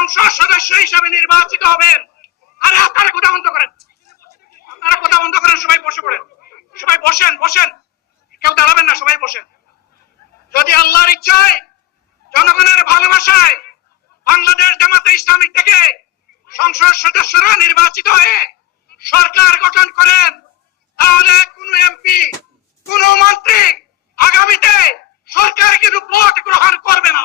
সংসদ সদস্য হিসাবে নির্বাচিত হবেন। আরে আপনারা কথা বন্ধ করেন। আপনারা কথা বন্ধ করেন, সবাই বসে পড়েন। সবাই বসেন বসেন। কেউ দাঁড়াবেন না, সবাই বসেন। যদি আল্লাহর ইচ্ছায়, জনগণের ভালোবাসায় বাংলাদেশ জামাতে ইসলামিক থেকে সংসদ সদস্যরা নির্বাচিত হয়ে সরকার গঠন করেন তাহলে কোন এমপি কোন মন্ত্রী আগামীতে সরকার কিন্তু ভোট গ্রহণ করবে না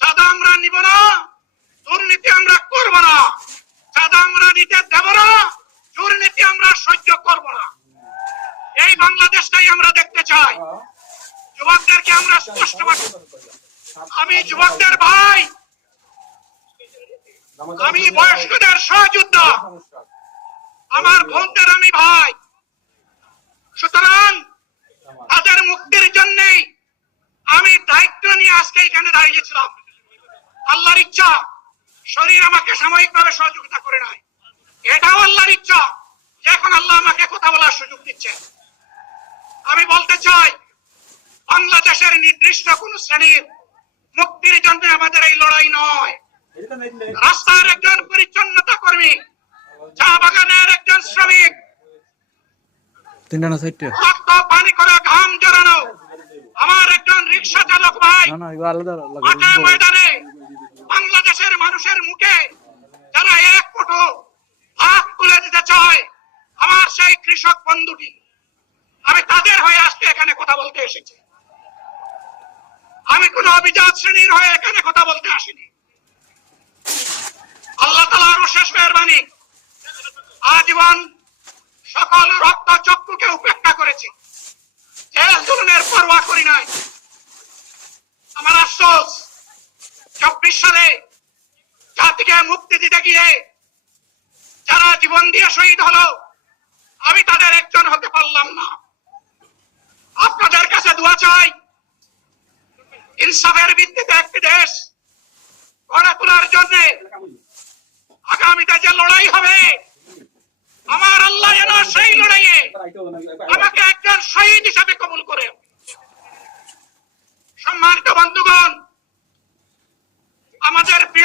চাঁদা আমরা নিব না, দুর্নীতি আমরা করব না। চাঁদা আমরা নিতে দেব না, দুর্নীতি আমরা সহ্য করব না। এই বাংলাদেশটাই আমরা দেখতে চাই। যুবকদেরকে আমরা স্পষ্ট আমি যুবকদের ভাই, আমি বয়স্কদের সহযোদ্ধা। আমার বোনদের আমি ভাই। সুতরাং তাদের মুক্তির জন্যই আমি দায়িত্ব নিয়ে আজকে এখানে দাঁড়িয়েছিলাম আল্লাহর ইচ্ছা শরীর আমাকে সাময়িকভাবে সহযোগিতা করে নাই। এটাও আল্লাহর ইচ্ছা যে এখন আল্লাহ আমাকে কথা বলার সুযোগ দিচ্ছে। আমি বলতে চাই বাংলাদেশের নির্দিষ্ট কোন শ্রেণির মুক্তির জন্য আমাদের এই লড়াই নয়। রাস্তার একজন পরিচ্ছন্নতা কর্মী চা বাগানের একজন শ্রমিক রক্ত পানি করে ঘাম জড়ানো আমার একজন রিক্সা চালক ভাই মাঠে ময়দানে মানুষের মুখে যারা এক ফুটো হাত তুলে দিতে চায়, আমার সেই কৃষক বন্ধুটি, আমি তাদের হয়ে আজকে এখানে কথা বলতে এসেছি। আমি কোন অভিজাত শ্রেণির হয়ে এখানে কথা বলতে আসিনি। আল্লাহ তালার শেষ মেহরবানি। আজীবন সকল রক্ত চক্ষুকে উপেক্ষা করেছি। জেল জুলুমের পরোয়া করি নাই। আমার আফসোস, চব্বিশ সালে জাতিকে মুক্তি দিতে গিয়ে যারা জীবন দিয়ে শহীদ হলো, আমি তাদের একজন হতে পারলাম না। আপনাদের কাছে দোয়া চাই, ইনসাফের ভিত্তিতে একটি দেশ গড়ে তোলার জন্য আগামীতে যে লড়াই হবে, আমার আল্লাহ যেন সেই লড়াইয়ে আমাকে একজন শহীদ হিসাবে কবুল করে। সম্মানিত বন্ধুগণ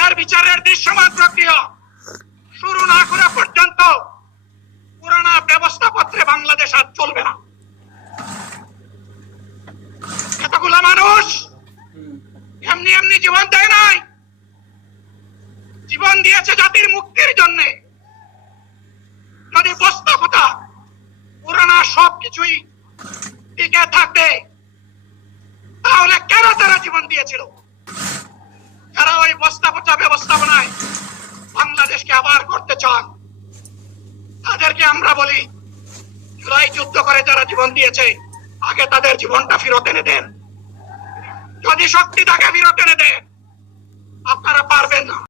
এদের বিচারের দৃশ্যমান প্রক্রিয়া শুরু না করা পর্যন্ত পুরানা ব্যবস্থাপত্রে বাংলাদেশ আর চলবে না। এতগুলা মানুষ এমনি এমনি জীবন দেয় নাই। জীবন দিয়েছে জাতির মুক্তির জন্যে। যদি বস্তাপতা পুরানা সবকিছুই টিকে থাকবে, তাহলে কেন তারা জীবন দিয়েছিল? বস্তাপচা ব্যবস্থাপনায় বাংলাদেশকে আবার করতে চান। তাদেরকে আমরা বলি, জুলাই যুদ্ধ করে যারা জীবন দিয়েছে, আগে তাদের জীবনটা ফিরত এনে দেন। যদি শক্তি তাকে ফেরত এনে দেন। আপনারা পারবেন না।